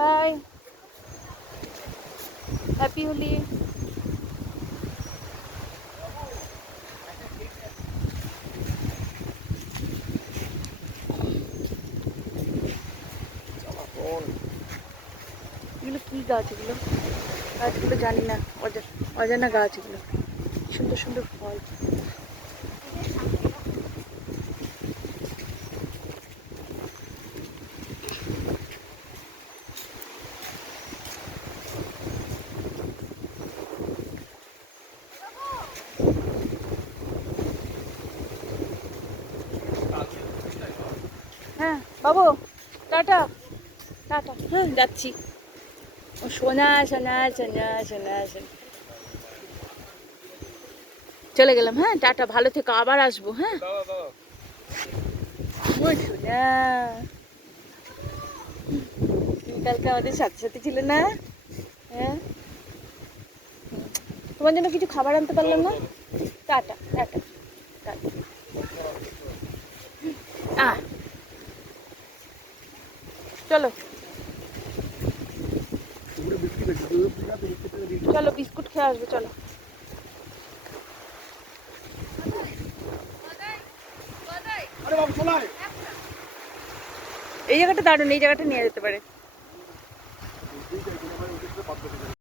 By, happy Holi. এগুলো কি গাছ? এগুলো গাছগুলো জানি না, অজানা গাছ এগুলো, সুন্দর সুন্দর ফল। হ্যাঁ বাবু, টাটা টাটা। হ্যাঁ যাচ্ছি। ও সোনা সোনা সোনা সোনা সোনা, চলে গেলাম। হ্যাঁ টাটা, ভালো থেকো, আবার আসবো। হ্যাঁ ও সোনা, তুমি কালকে আমাদের সাথে সাথে ছিলে না? হ্যাঁ, তোমার জন্য কিছু খাবার আনতে পারলাম না। Tata tata tata. আহ চলো চলো, বিস্কুট খেয়ে আসবে, চলো। এই জায়গাটা দারুণ, এই জায়গাটা নিয়ে যেতে পারে।